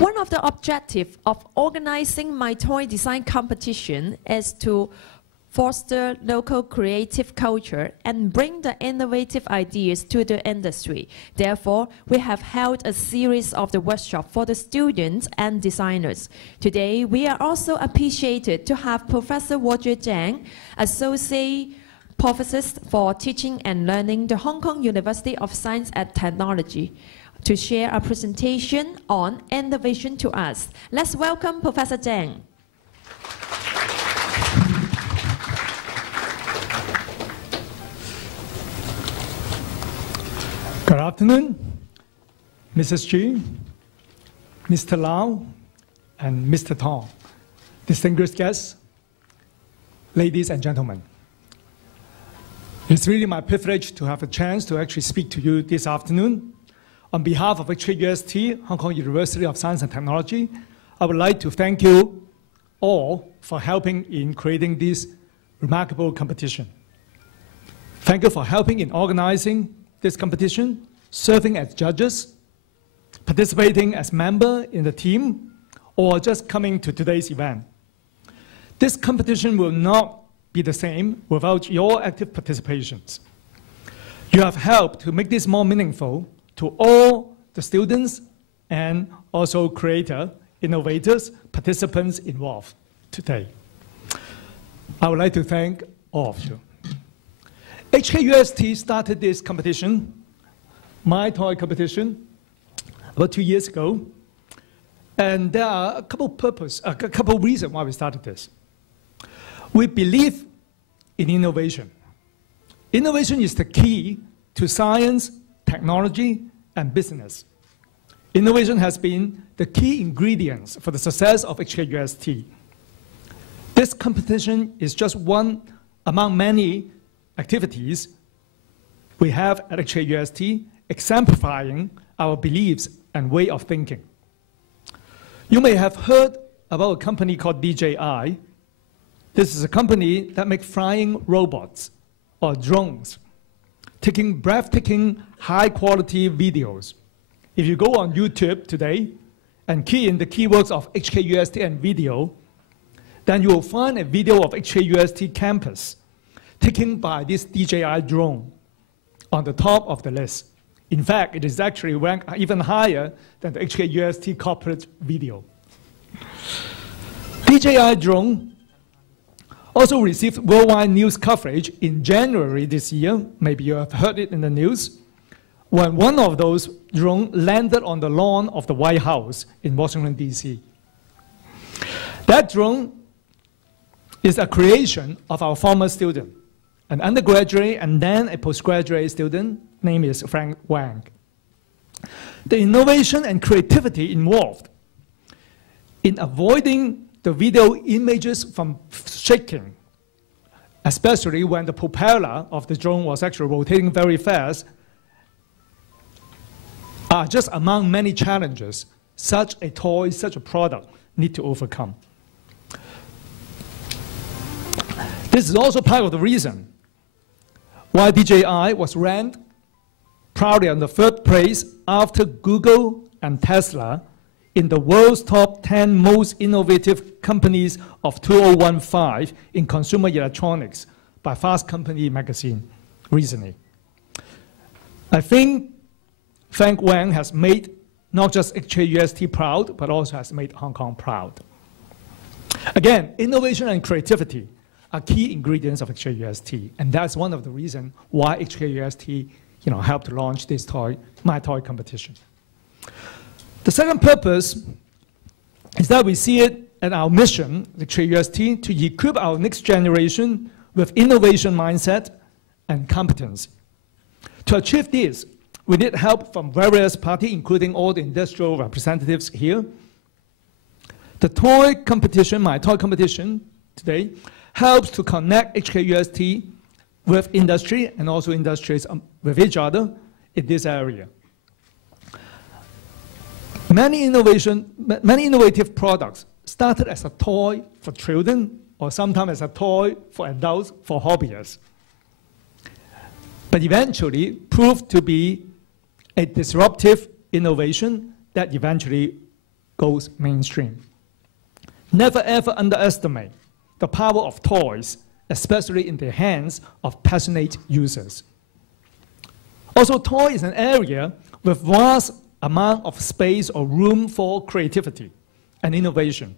One of the objectives of organizing My Toy Design Competition is to foster local creative culture and bring the innovative ideas to the industry. Therefore, we have held a series of the workshops for the students and designers. Today, we are also appreciated to have Professor Cheng, Associate Professor for Teaching and Learning, the Hong Kong University of Science and Technology, to share a presentation on innovation to us. Let's welcome Professor Cheng. Good afternoon, Mrs. G, Mr. Lau, and Mr. Tong, distinguished guests, ladies and gentlemen. It's really my privilege to have a chance to actually speak to you this afternoon. On behalf of HKUST, Hong Kong University of Science and Technology, I would like to thank you all for helping in creating this remarkable competition. Thank you for helping in organizing this competition, serving as judges, participating as member in the team, or just coming to today's event. This competition will not be the same without your active participations. You have helped to make this more meaningful to all the students and also creators, innovators, participants involved today. I would like to thank all of you. HKUST started this competition, My Toy competition, about 2 years ago. And there are a couple reasons why we started this. We believe in innovation. Innovation is the key to science, technology, and business. Innovation has been the key ingredients for the success of HKUST. This competition is just one among many activities we have at HKUST, exemplifying our beliefs and way of thinking. You may have heard about a company called DJI. This is a company that makes flying robots or drones, taking breathtaking, high-quality videos. If you go on YouTube today and key in the keywords of HKUST and video, then you will find a video of HKUST campus taken by this DJI drone on the top of the list. In fact, it is actually ranked even higher than the HKUST corporate video. DJI drone also received worldwide news coverage in January this year. Maybe you have heard it in the news, when one of those drones landed on the lawn of the White House in Washington, D.C. That drone is a creation of our former student, an undergraduate and then a postgraduate student. Name is Frank Wang. The innovation and creativity involved in avoiding the video images from shaking, especially when the propeller of the drone was actually rotating very fast, are just among many challenges such a toy, such a product need to overcome. This is also part of the reason why DJI was ranked proudly on the 3rd place after Google and Tesla in the world's top 10 most innovative companies of 2015 in consumer electronics by Fast Company magazine recently. I think Frank Wang has made not just HKUST proud, but also has made Hong Kong proud. Again, innovation and creativity are key ingredients of HKUST, and that's one of the reasons why HKUST helped launch this My Toy competition. The second purpose is that we see it at our mission, HKUST, to equip our next generation with innovation mindset and competence. To achieve this, we need help from various parties, including all the industrial representatives here. The toy competition, My Toy competition today, helps to connect HKUST with industry and also industries with each other in this area. Many innovative products started as a toy for children or sometimes as a toy for adults, for hobbyists, but eventually proved to be a disruptive innovation that eventually goes mainstream. Never ever underestimate the power of toys, especially in the hands of passionate users. Also, toy is an area with vast amount of space or room for creativity and innovation,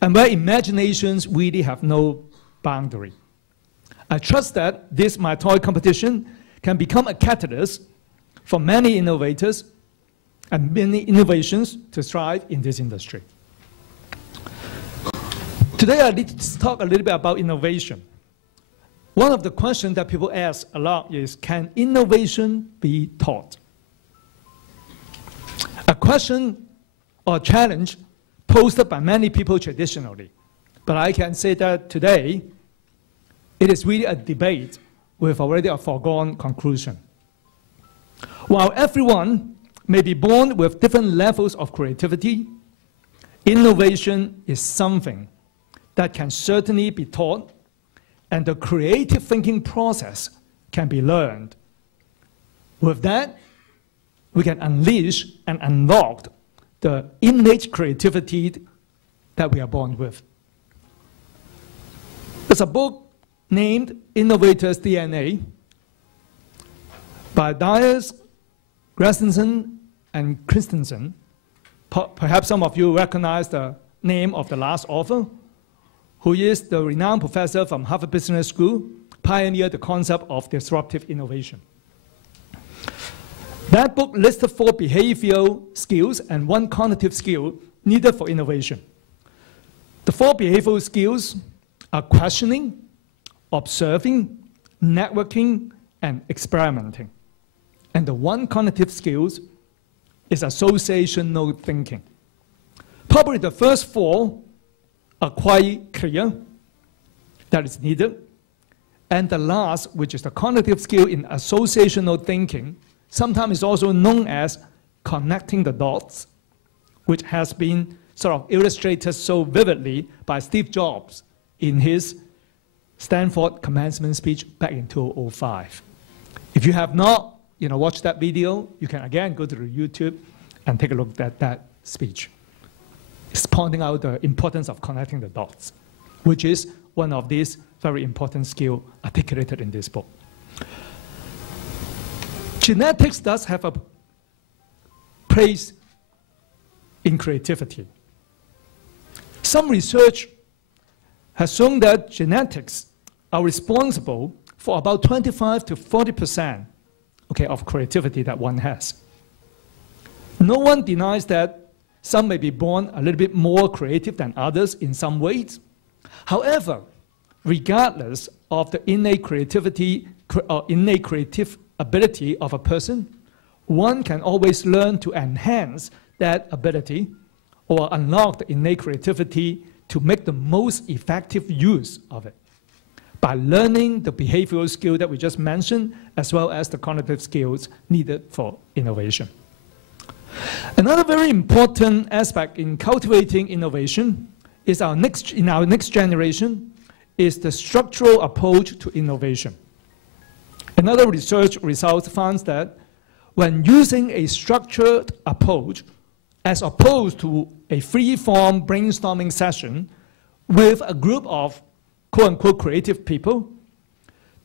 and where imaginations really have no boundary. I trust that this My Toy competition can become a catalyst for many innovators and many innovations to thrive in this industry. Today, I need to talk a little bit about innovation. One of the questions that people ask a lot is, can innovation be taught? A question or challenge posed by many people traditionally. But I can say that today, it is really a debate with already a foregone conclusion. While everyone may be born with different levels of creativity, innovation is something that can certainly be taught, and the creative thinking process can be learned. With that, we can unleash and unlock the innate creativity that we are born with. There's a book named Innovator's DNA by Dyers, Christensen, and Christensen. Perhaps some of you recognize the name of the last author, who is the renowned professor from Harvard Business School, pioneered the concept of disruptive innovation. That book listed 4 behavioral skills and 1 cognitive skill needed for innovation. The 4 behavioral skills are questioning, observing, networking, and experimenting. And the 1 cognitive skills is associational thinking. Probably the first 4 are quite clear that is needed. And the last, which is the cognitive skill in associational thinking, sometimes is also known as connecting the dots, which has been sort of illustrated so vividly by Steve Jobs in his Stanford commencement speech back in 2005. If you have not watched that video, you can again go to the YouTube and take a look at that speech. It's pointing out the importance of connecting the dots, which is one of these very important skills articulated in this book. Genetics does have a place in creativity. Some research has shown that genetics are responsible for about 25 to 40% of creativity that one has. No one denies that some may be born a little bit more creative than others in some ways. However, regardless of the innate creativity or innate creative ability of a person, one can always learn to enhance that ability or unlock the innate creativity to make the most effective use of it by learning the behavioral skill that we just mentioned, as well as the cognitive skills needed for innovation. Another very important aspect in cultivating innovation is in our next generation is the structural approach to innovation. Another research result finds that when using a structured approach as opposed to a free-form brainstorming session with a group of quote-unquote creative people,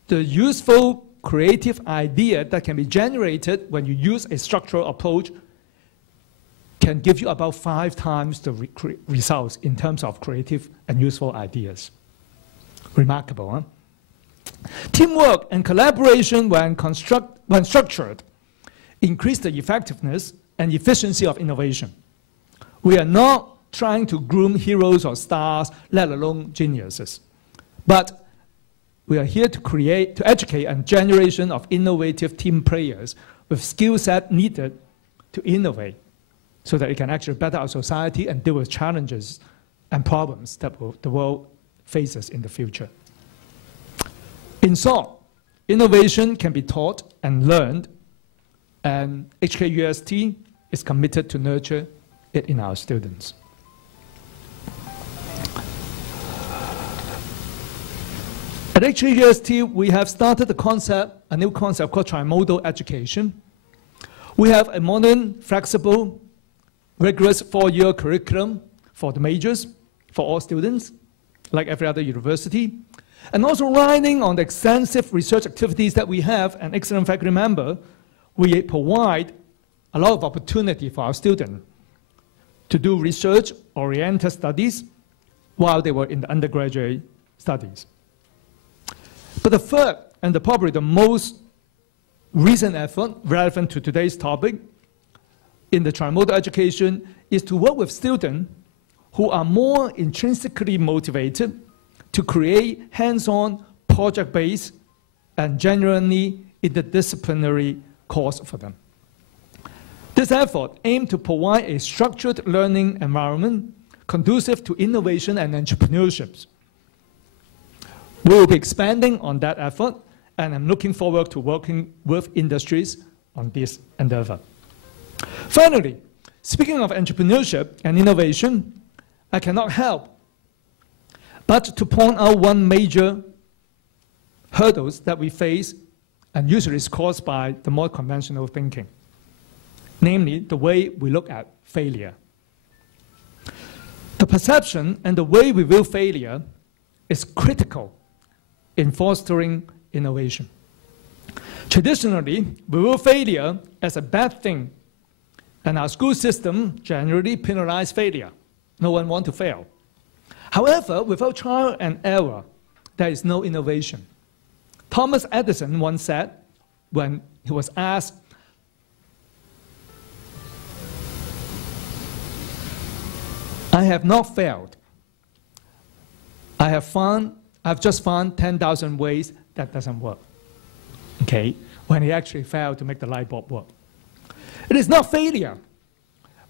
the useful creative idea that can be generated when you use a structural approach can give you about 5 times the results in terms of creative and useful ideas. Remarkable, huh? Teamwork and collaboration when structured increase the effectiveness and efficiency of innovation. We are not trying to groom heroes or stars, let alone geniuses. But we are here to educate a generation of innovative team players with skill set needed to innovate so that it can actually better our society and deal with challenges and problems that the world faces in the future. In short, innovation can be taught and learned, and HKUST is committed to nurture it in our students. At HKUST, we have started a new concept called trimodal education. We have a modern, flexible, rigorous 4-year curriculum for the majors, for all students, like every other university, and also riding on the extensive research activities that we have, an excellent faculty member, we provide a lot of opportunity for our students to do research-oriented studies while they were in the undergraduate studies. But the third, and probably the most recent effort relevant to today's topic in the trimodal education is to work with students who are more intrinsically motivated to create hands-on, project-based, and genuinely interdisciplinary course for them. This effort aimed to provide a structured learning environment conducive to innovation and entrepreneurship. We will be expanding on that effort, and I'm looking forward to working with industries on this endeavor. Finally, speaking of entrepreneurship and innovation, I cannot help but to point out one major hurdles that we face, and usually is caused by the more conventional thinking, namely the way we look at failure. The perception and the way we view failure is critical in fostering innovation. Traditionally, we view failure as a bad thing, and our school system generally penalizes failure. No one wants to fail. However, without trial and error, there is no innovation. Thomas Edison once said, when he was asked, "I have not failed. I've just found 10,000 ways that doesn't work." Okay, when he actually failed to make the light bulb work. It is not failure,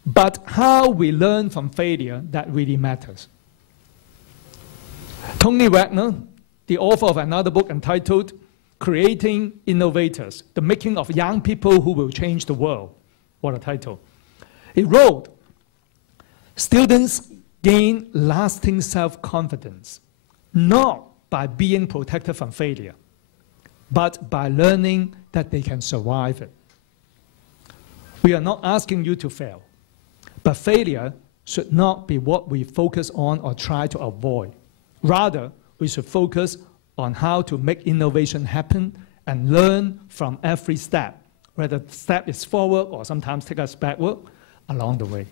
but how we learn from failure that really matters. Tony Wagner, the author of another book entitled Creating Innovators, The Making of Young People Who Will Change the World, what a title. He wrote, "Students gain lasting self-confidence, not by being protected from failure, but by learning that they can survive it." We are not asking you to fail, but failure should not be what we focus on or try to avoid. Rather, we should focus on how to make innovation happen and learn from every step, whether the step is forward or sometimes take us backward along the way.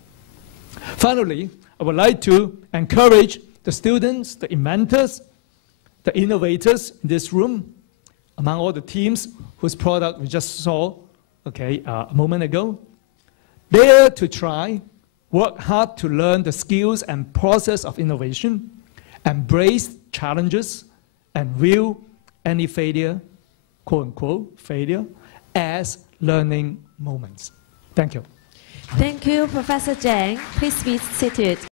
Finally, I would like to encourage the students, the inventors, the innovators in this room, among all the teams whose product we just saw a moment ago, dare to try, work hard to learn the skills and process of innovation, embrace challenges, and view any failure, quote-unquote, failure, as learning moments. Thank you. Thank you, Professor Cheng. Please be seated.